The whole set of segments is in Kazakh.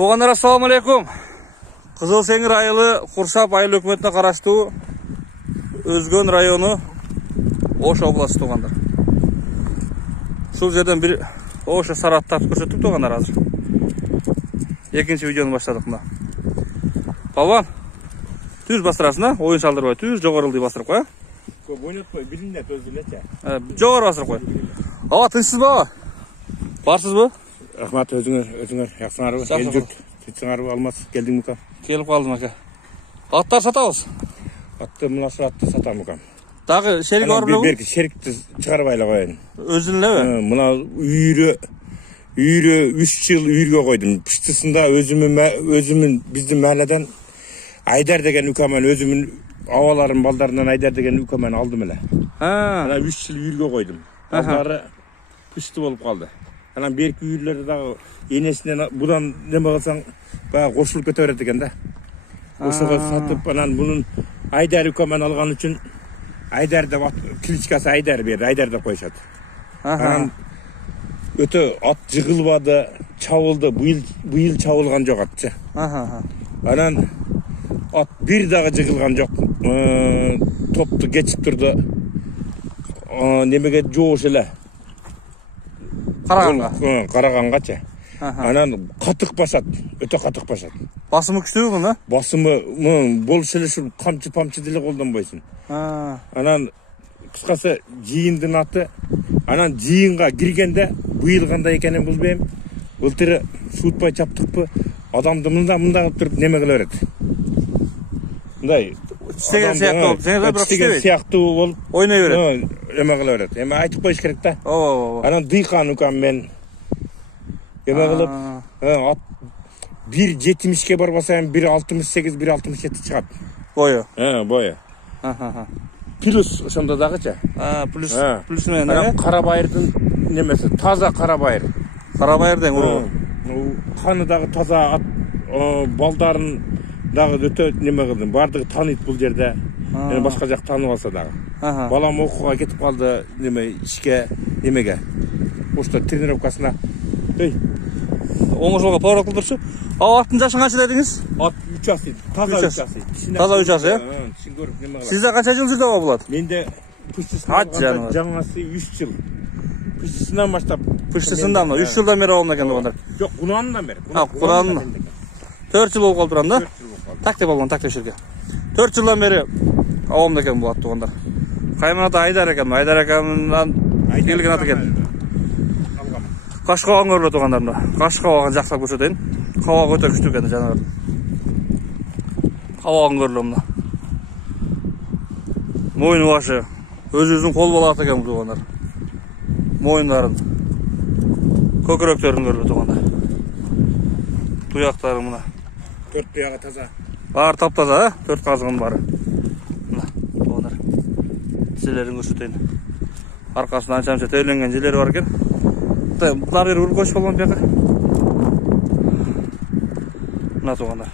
Туғандар, ассаламу алейкум. Қызыл Сеңір айылы Құрсап айыл өкіметіне қараштуу Өзгөн району Ош обласы туғандар. Шул жерден бір Оша сараттап көрсөттүк туғандар азыр. Екінші видеоны баштадық мына. Палван, түз бастырасың, ойын салдырбай, түз жоғарылдый бастырып қой. Көп ойнатпай, билинет өзүлече. Жоғары бастырып қой. Ава, тынчсыз ба? Барсыз ба? Рахмат, өзүңөр жаксыңарбы? Ел жұрт, тынчсыңарбы? Алмас, келдиң мыкам? Келіп қалдым ака. Аттар сатабыз? Атты мынасы атты сатам мыкам. Дағы шерик бар біле бұл? Берки шерикти чыгарып айла коюн. Өзүнлөбү? Мына үйрө 3 жыл үйргө койдум. Пыштысында өзүмүн биздин мааладан Айдар деген укаман өзүмүн абаларым балдарынан Айдар деген укаман алдым эле. Ана 3 жыл үйргө койдум. Балдары пышты болуп калды. Анан берки үйрлөрдө дагы энесинен будан неме кылсаң баягы кошулуп кете берет экен да. Ошого сатып анан мунун Айдар укаман алган үчүн Айдар деп кличкасы Айдар берди, Айдар деп коюшат. Анан өтө ат жыгылбады, чабылды, быйыл чабылган жок атчы. Анан ат бир дагы жыгылган жок. Топту кечип турду. Немеге жоош эле. Карагангачы. Анан катык басат, өтө катык басат. Басымы күчтүүбү мына? Басымы болуш эле ушул камчы деле колдонбойсуң. Анан кыскасы жыйындын аты. Анан жыйынга киргенде быйыл кандай экенин билбейм. Былтыры суутпай чаптыкпы, адамды мында кылып туруп неме кыла берет. Мындай тиштеген сыяктуу болуп, жеңилдеп бирок тиштеген сыяктуу болуп ойной берет. Эме кыла берет. Эми айтып коюш керек да. Ооба. Анан дыйкан укам мен эме кылып, ат 1.70ке барбасам 1.68, 1.67 чыгат. Бою. Бою. Плюс ошондо дагычы. Плюс менен Карабайырдын немеси, таза Карабайыр. Карабайырдын уруу. Каны дагы таза ат, балдарын дагы өтө неме кылдым. Бардыгы тааныйт бул жерде. Эми башка жак таанып алса дагы. Балам окууга кетип калды, неме ишке, немеге. Ошто тренировкасына. Оң жолго поворот кылдырчу. Аттын жашын канча дедиңиз? Ат 3 жас. Таза 3 жас. Таза 3 жас, Тишин көрүп неме кылат. Сизде канча жыл жүрдү болот? Менде пыштысынан жаңасы 3 жыл. Пыштысынан баштап. Пыштысынан мына 3 жылдан бери абамда экен тугандар. Жок, кунандан бери. Кунандан. 4 жыл болуп калды турам да? Так деп алган, так деп жерге. 4 жылдан бери абамда экен бул ат тугандар. Кайман аты Айдар экен, Айдар экендан келген ат экен. Кашкабагын көрүлөт тугандар мына. Кашкабагын жакшылап көрсөтөйүн. Кабак өтө күчтүү экен жанагы. Кабагын көрүлөт мына. Мойын башы. Өзүбүздүн кол балат экен бул тугандар. Мойындарын. Көкүрөктөрүн көрүлөт тугандар. Туяктары мына. 4 туягы таза. Баары таптаза, 4 казыгын бары. Мына тугандар. Тизелерин көрсөтөйүн. Аркасынан анча-анча төгүлгөн жерлери бар экен. Бұлар бері үлгөш болған бияқа. Мына туғандар.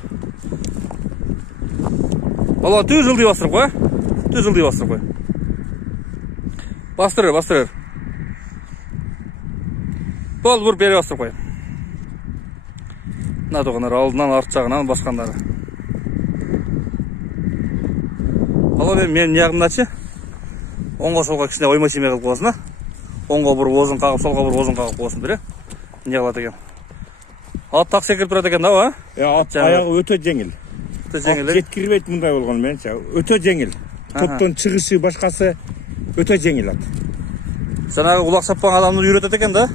Бала түз жылдый бастырып қой. Түз жылдый бастырып қой. Бастырыр. Бол бұр бері бастырып қой. Мына туғандар алдынан арт жағынан басқандары. Бала мен неғымдачы. Оңға солға кішіне ойма шеме қылып қоясына. Оңға бір озын қағып, солға бір озын қағып қоясын бірі. Не қылады екен. Ат так секіріп тұрады екен, да? Ат аяғы өте жеңіл. Ат жеткірбейді мұндай болған менше. Өте жеңіл. Топтан шығышы башқасы өте жеңіл ат. Жаңағы құлақ саппаған адамды үйретеді екен, да?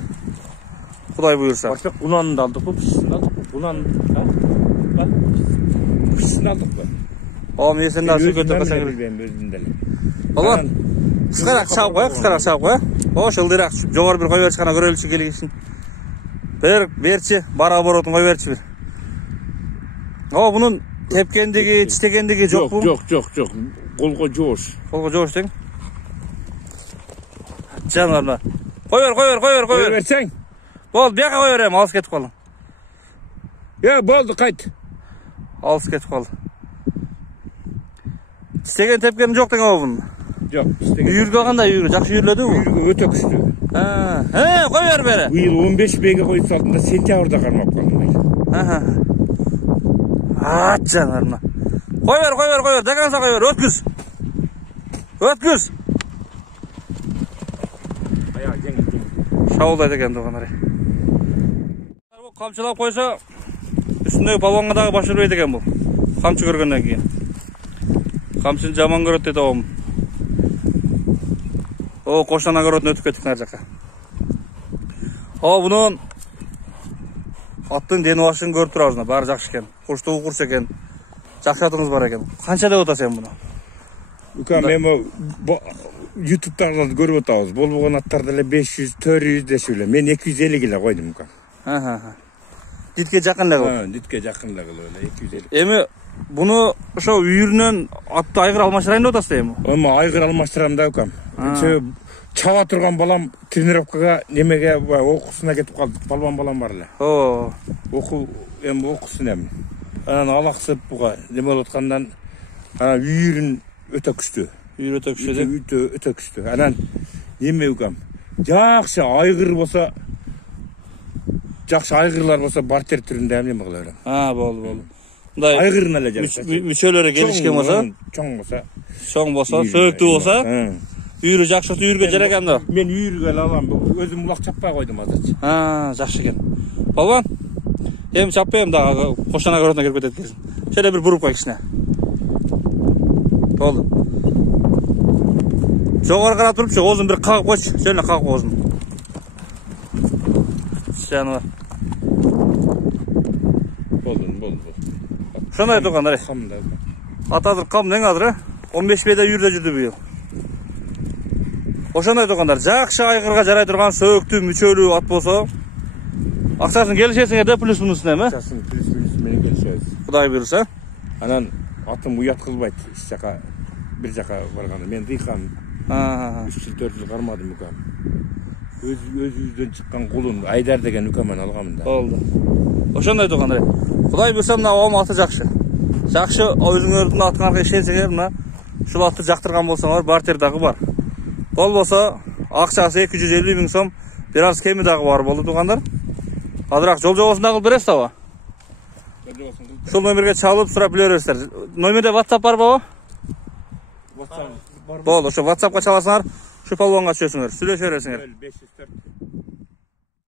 Құдай бұйырса. Башқа ұнанын да алдық, пұшысын алдық. Пұшысын алдық ба? Оғам есенді арсы көтті қасан керек. Қысқарақ шауып қой. О, шылдырақ. Жоғар бір қой берші, қана көреліші келгешін. Берші, бар оборотын қой берші бір. О, бұның тепкендегі, тістегендегі жоқ бұл? Жоқ. Қолға жоош. Қолға жоош дең? Жанларына. Қой бер. Қой берсең? Болды, бияқа қой берем, алыс кетіп қалдым. Болды, қайт. Алыс кетіп қалды. Тістеген тепкенің жоқ дең о бұның? Жоқ, үйіргі қандай үйіргі? Жақсы үйірледі бұл? Үйіргі өте күшті. Қой бері. Бұйыл 15 беге қойып салдым да сентябрьда қармап қалдым. At canlarına. Koy ver. Dekansa koy ver. Ötküz. Ayağı cengiz. Şavuldaydı ekan to'g'anlar. Bu kamçılab qo'ysa üstündeki balonga dagı başarmaydı ekan bu. Kamçı görgenden keyin. Kamçını jamon көрөт dedi oğlum. O qo'shdan огородni o'tib ketdik nar жаққа. Bunun аттың дені башын көріп тұрасың, бары жақсы екен. Қоштығы құрс екен. Жақсы атыңыз бар екен. Қанша деп отасың бұны? Үкәм мен YouTube-тағыларды көріп отауыз. Бол болған аттарды 500-400 дешілі. Мен 250 келі қойдым үкәм. Дитке жақынлығы? Дитке жақынлығы 250. Емі, бұны үйірінен атты айғыр алмаштырайын деп отасың емі? Айғыр алмаштырамын да үкәм. Чала тұрған балам тренировкаға немеге оқысына кетіп қалды. Балбан балам бар әлі. Оқысын әмін. Алақсып бұға неме отқандан үйірін өте күшті. Үйір өте күшті де? Өте күшті. Неме үкәм. Жақшы айғыр болса, жақшы айғырлар болса бартер түрінде әмлеме қыларым. Болды. Айғырын әлі жақсы. Мүшелері келішкен болса? Чоң болса. Чоң болса, сөйікті болса? Үйірі жақсы үйірге жарак әмді? Мен үйірге алам, өзім ұлақ чаппай қойдым азырчы. Жақсы екен. Балбан, ем чаппайым дағы қошан огородына кіріп кетеді кезін. Шәлі бір бұрып қой кішіне. Болды. Жоғары қарап тұрып, өзін бір қағып қойшы. Шәлі қағып өзін. Шәні бар. Болды. Шындай тұқандар. Атадыр қамдың адыры. 15 бейді үйірде жүрді бүйі. Ошандай тұрғандар, жақшы айғырға жарай тұрған сөйікті, мүчөлі ат болса, ақсасын келішесіңер де плюс мұнысына ме? Ақсасын плюс менен келішесіз. Құдай бұйырса. Атым ұят қылбайды, бір жаққа барғаны. Мен дыйқам 3-4 жыл қармадым үкәм. Өз-өзден шыққан құлын, Айдар деген үкәмен алғамын да. Болды. Ошандай тұрғандар. Құдай бұйырса, мына оғым аты жақшы. Жақшы өзіңердің атын арқай шенсеңер, шыл атты жақтырған болсаңар, бартердағы бар. Бол болса, ақшасы 250 мың сом, біраз кемі дағы бар болды туғандар. Адырақ жол жоғысында қылып бересіз ава? Сол номерге чалып, сұрап білересіздер. Номерде WhatsApp бар баба? WhatsApp бар. Болды, WhatsAppқа чаласыңар, шу палуанға түсесіңер, сөйлесе бересіңер.